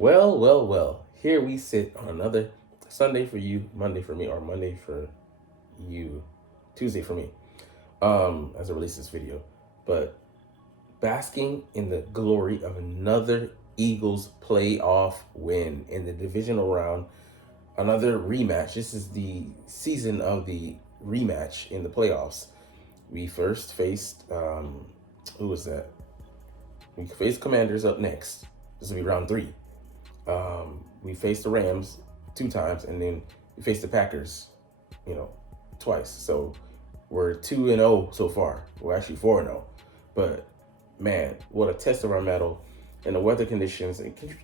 Well. Here we sit on another Sunday for you, Monday for me, or Monday for you, Tuesday for me. As I release this video, but basking in the glory of another Eagles playoff win in the divisional round, another rematch. This is the season of the rematch in the playoffs. We first faced who was that? We faced Commanders up next. This will be round three. We faced the Rams 2 times, and then we faced the Packers, twice. So we're 2-0 so far. We're actually 4-0. But man, what a test of our mettle. And the weather conditions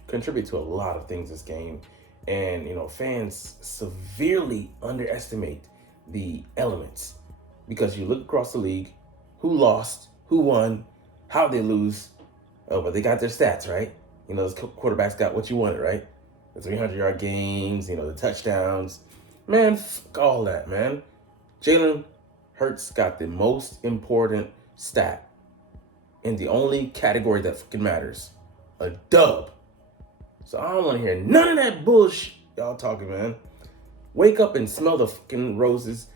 contribute to a lot of things this game. And fans severely underestimate the elements because you look across the league, who lost, who won, how they lose. Oh, but they got their stats, right? Those quarterbacks got what you wanted, right? The 300-yard games, the touchdowns. Man, fuck all that, man. Jalen Hurts got the most important stat in the only category that fucking matters. A dub. So I don't want to hear none of that bullshit y'all talking, man. Wake up and smell the fucking roses.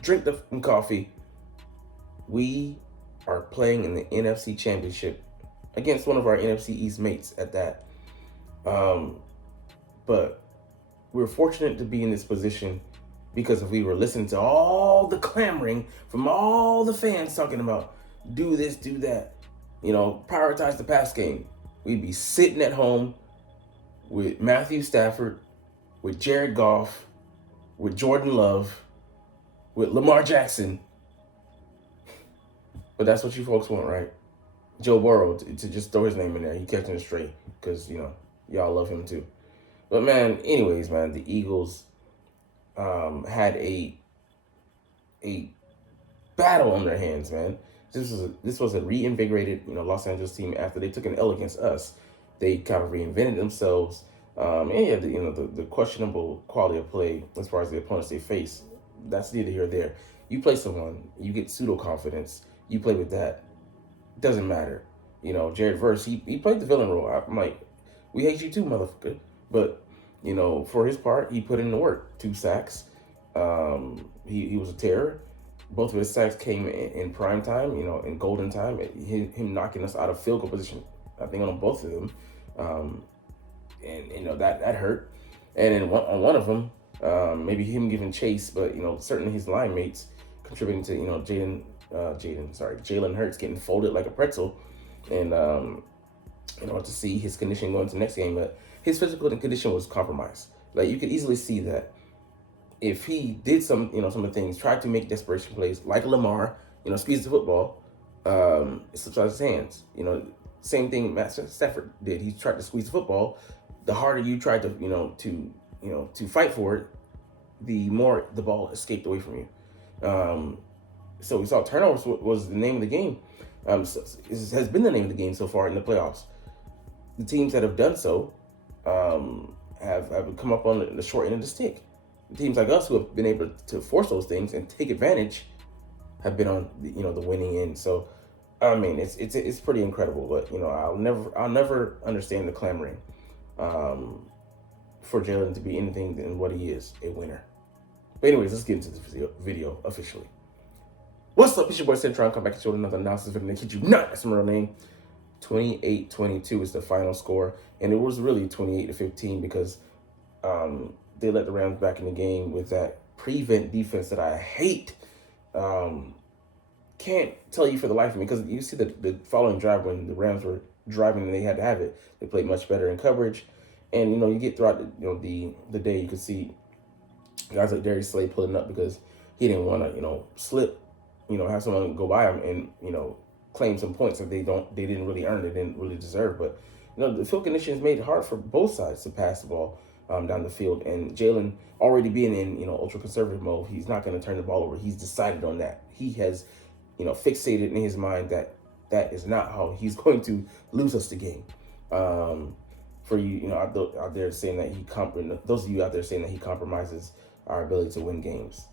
Drink the fucking coffee. We are playing in the NFC Championship against one of our NFC East mates at that. But we're fortunate to be in this position because if we were listening to all the clamoring from all the fans talking about do this, do that, prioritize the pass game, we'd be sitting at home with Matthew Stafford, with Jared Goff, with Jordan Love, with Lamar Jackson. But that's what you folks want, right? Joe Burrow, to just throw his name in there. He catching it straight because, y'all love him too. But, man, anyways, man, the Eagles had a battle on their hands, man. This was a reinvigorated, Los Angeles team after they took an L against us. They kind of reinvented themselves. And yeah, the questionable quality of play as far as the opponents they face, that's neither here nor there. You play someone, you get pseudo confidence. You play with that. Doesn't matter. Jared Verse, he played the villain role. I'm like, we hate you too, motherfucker. But, for his part, he put in the work. 2 sacks. He was a terror. Both of his sacks came in prime time, in golden time. Him knocking us out of field goal position, I think, on both of them. And that hurt. And then on one of them, maybe him giving chase, but, certainly his line mates contributing to, Jalen Hurts getting folded like a pretzel. And, to see his condition going to the next game. But his physical condition was compromised. Like, you could easily see that if he did some of the things, tried to make desperation plays like Lamar, squeeze the football, it slips out of his hands. Same thing Matt Stafford did. He tried to squeeze the football. The harder you tried to, to fight for it, the more the ball escaped away from you. So we saw turnovers was the name of the game. Has been the name of the game so far in the playoffs. The teams that have done so have come up on the short end of the stick. The teams like us who have been able to force those things and take advantage have been on the winning end. So I mean, it's pretty incredible. But I'll never understand the clamoring for Jalen to be anything than what he is, a winner. But anyways, let's get into this video officially. What's up? It's your boy Cintron. Come back to show another analysis video. Kid you not, that's my real name. 28-22 is the final score, and it was really 28-15 because they let the Rams back in the game with that prevent defense that I hate. Can't tell you for the life of me because you see the following drive when the Rams were driving and they had to have it. They played much better in coverage, and you get throughout the day you could see guys like Darius Slay pulling up because he didn't want to slip. Have someone go by him and, claim some points that they didn't really earn, they didn't really deserve. But, the field conditions made it hard for both sides to pass the ball down the field. And Jalen already being in, ultra conservative mode, he's not going to turn the ball over. He's decided on that. He has, fixated in his mind that is not how he's going to lose us the game. For you, out there saying that those of you out there saying that he compromises our ability to win games.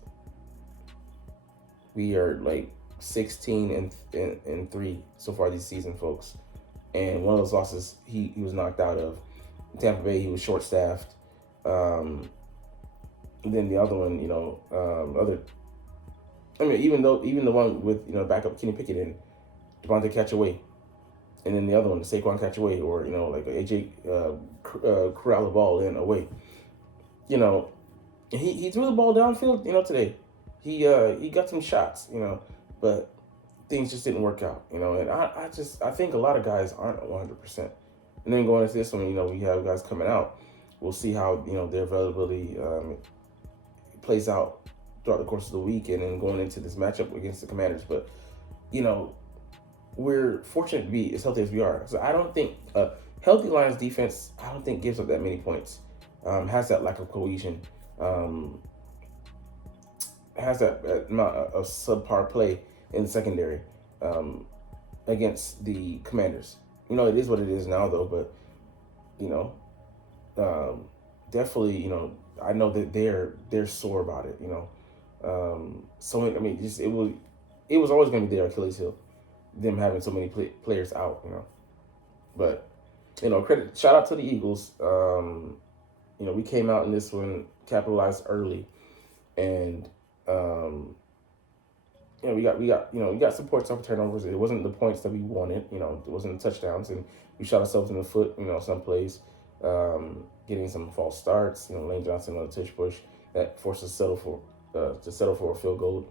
We are like 16-3 so far this season, folks. And one of those losses he was knocked out of. Tampa Bay, he was short-staffed. And then the other one, even the one with backup Kenny Pickett and Devontae Catchaway, and then the other one, the Saquon Catchaway, or like AJ corral the ball in away. He threw the ball downfield. Today, he got some shots. But things just didn't work out. And I think a lot of guys aren't 100%. And then going into this one, we have guys coming out. We'll see how their availability plays out throughout the course of the week, and then going into this matchup against the Commanders. But we're fortunate to be as healthy as we are. So I don't think healthy Lions defense, I don't think gives up that many points. Has that lack of cohesion. Has that amount of subpar play in the secondary against the Commanders. It is what it is now, though. But definitely, I know that they're sore about it. So it was always going to be their Achilles heel, them having so many players out. But shout out to the Eagles. We came out in this one, capitalized early, and we got some points off turnovers. It wasn't the points that we wanted. It wasn't the touchdowns, and we shot ourselves in the foot. Some plays, getting some false starts. Lane Johnson on a tush push that forced us to settle for a field goal.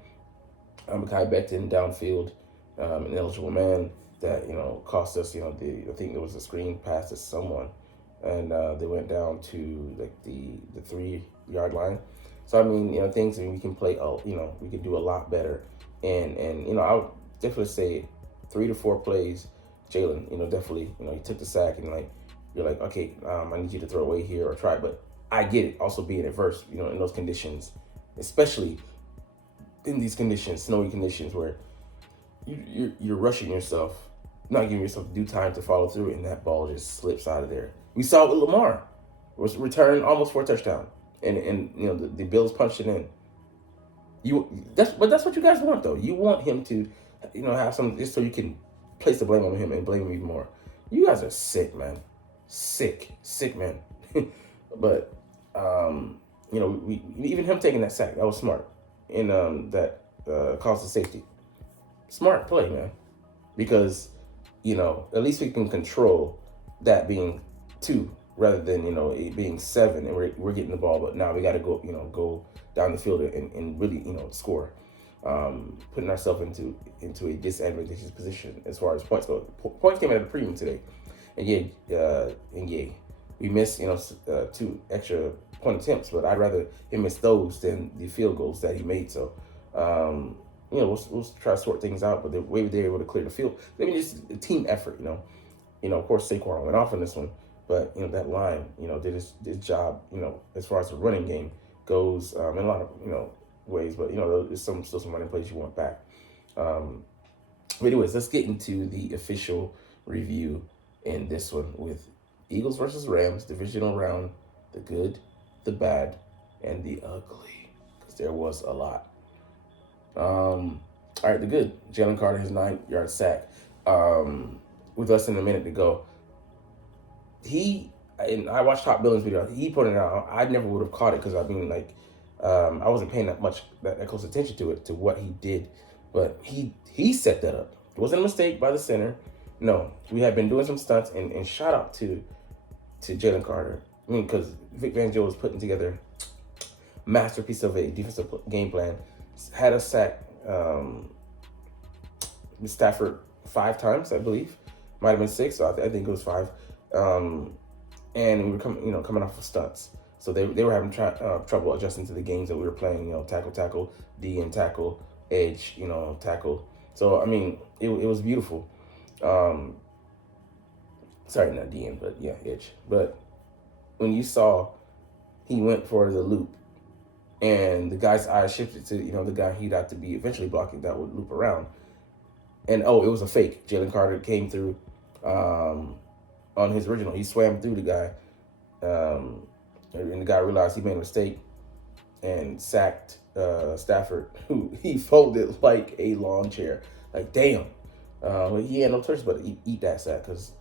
Mekhi Becton downfield, an eligible man that cost us. I think there was a screen pass to someone, and they went down to like the 3-yard line. So things we can play. We can do a lot better. And I would definitely say 3 to 4 plays, Jalen, definitely, he took the sack and you're like, okay, I need you to throw away here or try. But I get it. Also being adverse, in those conditions, especially in these conditions, snowy conditions where you're rushing yourself, not giving yourself due time to follow through, and that ball just slips out of there. We saw it with Lamar. It was returned almost for a touchdown. And the Bills punched it in. That's what you guys want, though. You want him to, have some, just so you can place the blame on him and blame him even more. You guys are sick, man. Sick, man. But we even him taking that sack, that was smart, and that caused the safety. Smart play, man, because at least we can control that being 2 rather than it being 7, and we're getting the ball, but now we got to go down the field and really score, putting ourselves into a disadvantageous position as far as points go. Points came at a premium today, and we missed 2 extra point attempts, but I'd rather him miss those than the field goals that he made. So we'll try to sort things out, but the way they were able to clear the field, just a team effort. Of course Saquon went off in this one, but that line did his job as far as the running game goes, in a lot of ways, but there's still some running plays you want back. But anyways, let's get into the official review in this one with Eagles versus Rams, divisional round, the good, the bad, and the ugly, because there was a lot. All right, the good. Jalen Carter, his 9-yard sack. With less than a minute to go, and I watched Top Billing's video. He pointed out I never would have caught it because I wasn't paying that close attention to what he did, but he set that up. It wasn't a mistake by the center. No, we had been doing some stunts, and shout out to Jalen Carter. Because Vic Fangio was putting together a masterpiece of a defensive game plan. Had us sack Stafford 5 times, I believe. Might have been 6. So I think it was 5. And we were coming off of stunts. So they were having trouble adjusting to the games that we were playing. Tackle, D and tackle, edge, tackle. So it was beautiful. Sorry, not D and, but yeah, edge. But when you saw he went for the loop, and the guy's eyes shifted to the guy he'd have to be eventually blocking that would loop around, and it was a fake. Jalen Carter came through on his original. He swam through the guy, and the guy realized he made a mistake and sacked Stafford, who he folded like a lawn chair. Like, damn. He had no choice but to eat that sack because,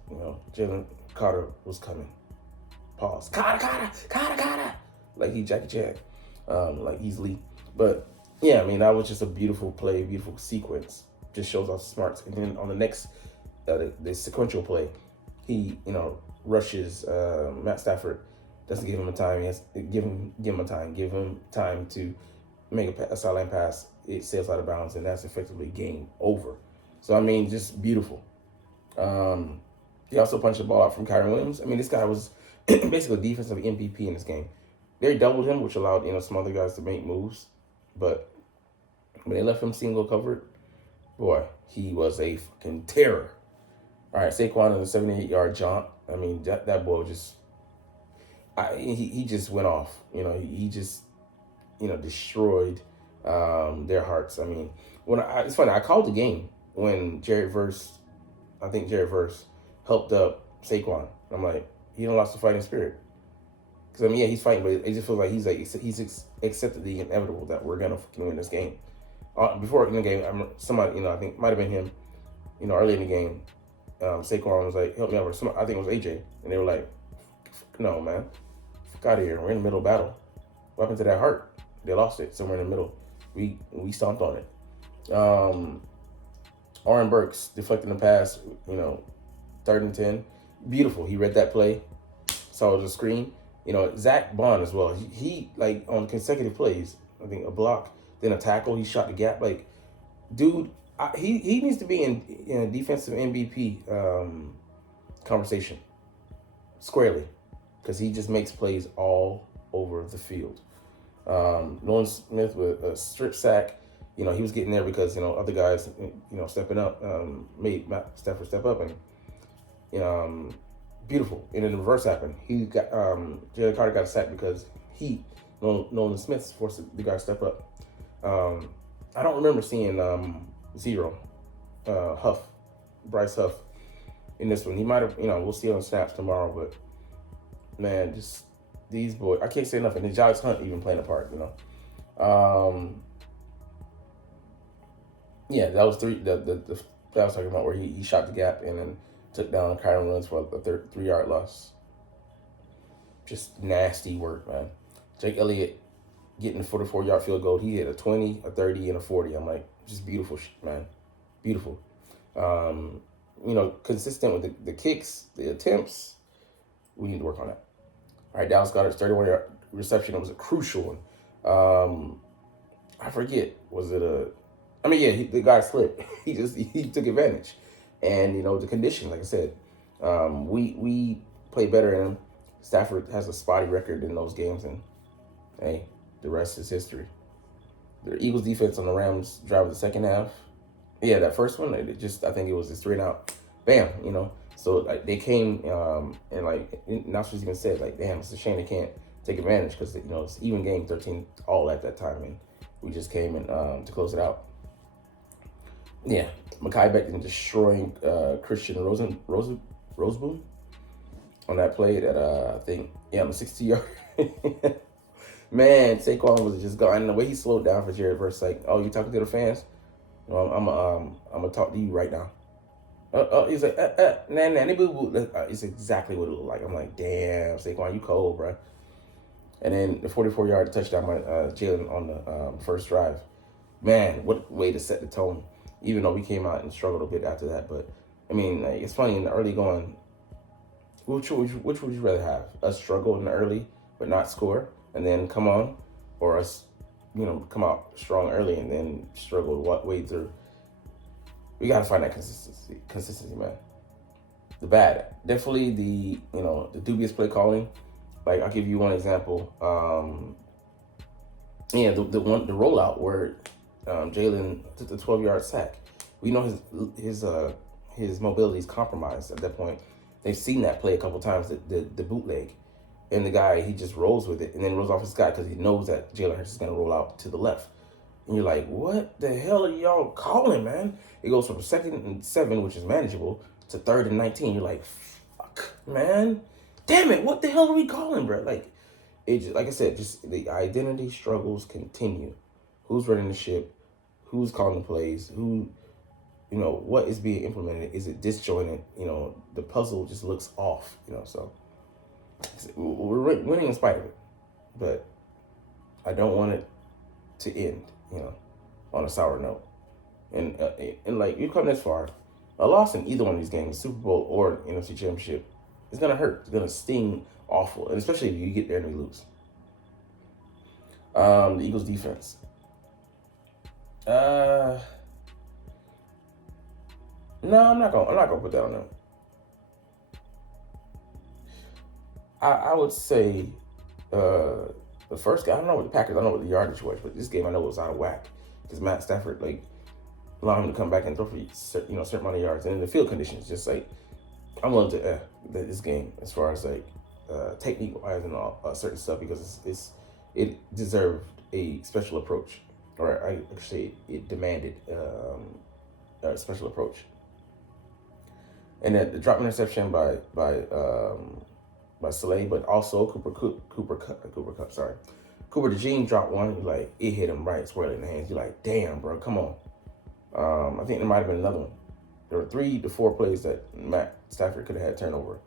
Jalen Carter was coming. Pause. Carter. Like he Jackie Chan. Like he's Lee. But, yeah, I mean, that was just a beautiful play, beautiful sequence. Just shows off smarts. And then on the next, the sequential play, he, rushes Matt Stafford. Doesn't give him a time. He has give him a time. Give him time to make a sideline pass. It sails out of bounds, and that's effectively game over. So, I mean, just beautiful. He also punched the ball out from Kyron Williams. I mean, this guy was basically defensive MVP in this game. They doubled him, which allowed, some other guys to make moves. But when they left him single covered, boy, he was a fucking terror. All right, Saquon in the 78-yard jaunt. I mean, that boy just, he just went off. He just, destroyed their hearts. I mean, it's funny. I called the game when Jared Verse helped up Saquon. I'm like, he done lost the fighting spirit. Because, I mean, yeah, he's fighting, but it just feels like he's accepted the inevitable that we're going to fucking win this game. Before in the game, somebody, I think might have been him, early in the game, Saquon was like, help me out. I think it was AJ. And they were like, no, man. Fuck out of here. We're in the middle of battle. What happened to that heart? They lost it somewhere in the middle. We stomped on it. Aaron Burks deflecting the pass, 3rd and 10. Beautiful. He read that play. Saw the screen. Zach Bond as well. He like on consecutive plays, I think a block, then a tackle. He shot the gap. Like, dude, he needs to be in a defensive MVP conversation squarely because he just makes plays all over the field. Nolan Smith with a strip sack. He was getting there because, other guys, stepping up, made Matt Stafford step up and, beautiful. And then the reverse happened. He got, Jalen Carter got a sack because Nolan Smith forced the guy to step up. I don't remember seeing Bryce Huff in this one. He might have, we'll see on snaps tomorrow, but man, just these boys, I can't say nothing. And Josh Hunt even playing a part, Yeah, that was that I was talking about where he shot the gap and then took down Kyron Williams for a 3-yard loss. Just nasty work, man. Jake Elliott getting a 44-yard field goal. He hit a 20, a 30, and a 40. I'm like, just beautiful, man. Beautiful. Consistent with the kicks, the attempts. We need to work on that. All right, Dallas Goedert's 31-yard reception. It was a crucial one. I forget. Was it the guy slipped. He took advantage. And, the condition, like I said, we play better in them. Stafford has a spotty record in those games, and, hey, the rest is history. The Eagles defense on the Rams drive of the second half. Yeah, that first one, I think it was just 3 and out. Bam, So, like, they came, and, like, that's what even said, like, damn, it's a shame they can't take advantage because, it's even game 13 all at that time, and we just came in to close it out. Yeah, Mekhi Becton destroying Christian Roseboom on that play that I think, on the 60-yard. Man, Saquon was just gone. And the way he slowed down for Jared Verse, like, oh, you talking to the fans? Well, I'm gonna talk to you right now. He's like, nah, boo. It's exactly what it looked like. I'm like, damn, Saquon, you cold, bro. And then the 44-yard touchdown by Jalen on the first drive. Man, what way to set the tone. Even though we came out and struggled a bit after that. But, I mean, like, it's funny, in the early going, which would you rather have? Us struggle in the early but not score and then come on? Or us, come out strong early and then struggle way through? We got to find that consistency, man. The bad. Definitely the dubious play calling. Like, I'll give you one example. The rollout where Jalen took the 12-yard sack. We know his mobility is compromised at that point. They've seen that play a couple times, the bootleg. And the guy, he just rolls with it and then rolls off his guy because he knows that Jalen Hurts is going to roll out to the left. And you're like, what the hell are y'all calling, man? It goes from 2nd and 7, which is manageable, to 3rd and 19. You're like, fuck, man. Damn it, what the hell are we calling, bro? Like, it just, like I said, just the identity struggles continue. Who's running the ship? Who's calling the plays? you know, what is being implemented? Is it disjointed? You know, the puzzle just looks off, you know, so we're winning in spite of it, but I don't want it to end, you know, on a sour note. And like, you come this far, a loss in either one of these games, Super Bowl or NFC Championship, is gonna hurt. It's gonna sting awful, and especially if you get there and we lose. The Eagles defense. No, I'm not gonna put that on them. I would say the first game. I don't know what the Packers. I don't know what the yardage was, but this game I know was out of whack because Matt Stafford like allowed him to come back and throw for certain amount of yards, and in the field conditions, just like I'm willing to this game as far as like technique wise and all certain stuff because it deserved a special approach, or I actually it demanded a special approach. And then the drop interception by Slay, but also Cooper DeJean dropped one. Like it hit him right squarely in the hands. You're like, damn, bro, come on. I think there might have been another one. There were 3 to 4 plays that Matt Stafford could have had turnover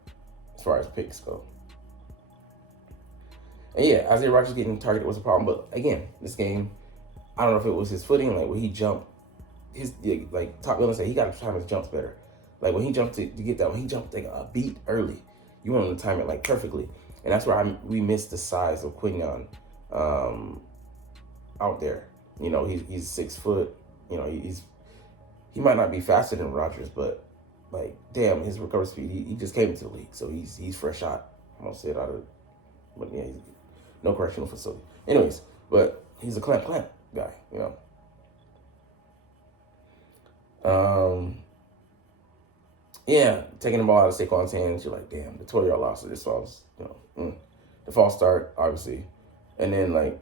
as far as picks go. And yeah, Isaiah Rodgers getting targeted was a problem. But again, this game, I don't know if it was his footing, like when he jumped, like Top Billing said, he got to time his jumps better. Like when he jumped to get that, when he jumped like a beat early, you want him to time it like perfectly. And that's where we missed the size of Quignon out there. You know, he's 6 foot. You know, he might not be faster than Rodgers, but like, damn, his recovery speed, he just came into the league. So he's fresh out. I'm going to say it out of, but yeah, he's no correctional facility. Anyways, but he's a clamp guy, you know. Yeah, taking the ball out of Saquon's hands, you're like, damn, the 12-yard loss of this falls, you know, the false start, obviously. And then like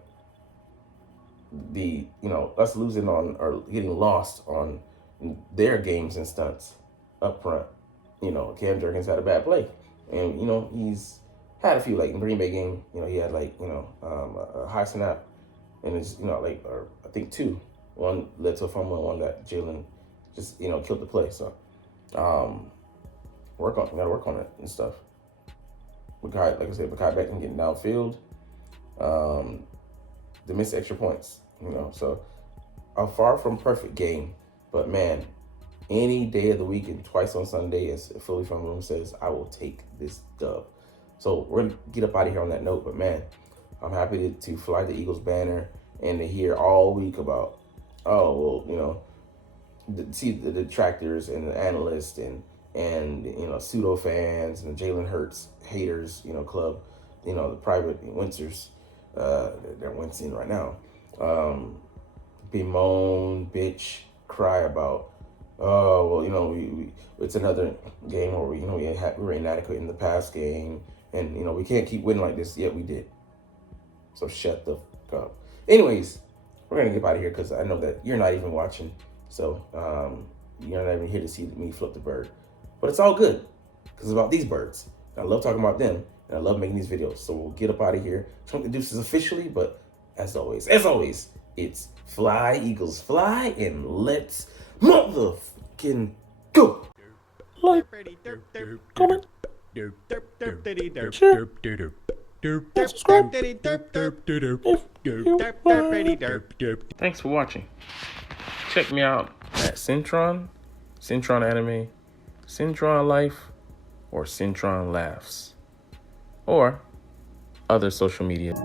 us losing on or getting lost on their games and stunts up front. You know, Cam Jerkins had a bad play. And, you know, he's had a few, like in Green Bay game, you know, he had like, you know, a high snap and it's, you know, like, or I think 2. One led to a fumble and one that Jalen just, you know, killed the play. So, gotta work on it and stuff. Like I said, Mekhi Becton getting downfield. The missed extra points, you know. So a far from perfect game, but man, any day of the week and twice on Sunday, as Philly Film Room says, I will take this dub. So we're gonna get up out of here on that note. But man, I'm happy to fly the Eagles banner and to hear all week about, oh well, you know, see the detractors and the analysts and you know, pseudo fans and the Jalen Hurts haters, you know, club, you know, the private Windsors, they're wincing right now. Bemoan, bitch, cry about, oh well, you know, we it's another game where we were inadequate in the past game, and you know we can't keep winning like this. Yet we did. So shut the fuck up. Anyways, we're gonna get out of here because I know that you're not even watching, so you're not even here to see me flip the bird. But it's all good because it's about these birds. I love talking about them, and I love making these videos. So we'll get up out of here. Trunk the Deuces officially, but as always, it's fly, Eagles, fly, and let's motherfucking go. Like, comment, share, and subscribe Thanks for watching. Check me out at Cintron Anime, Cintron Life, or Cintron Laughs, or other social media.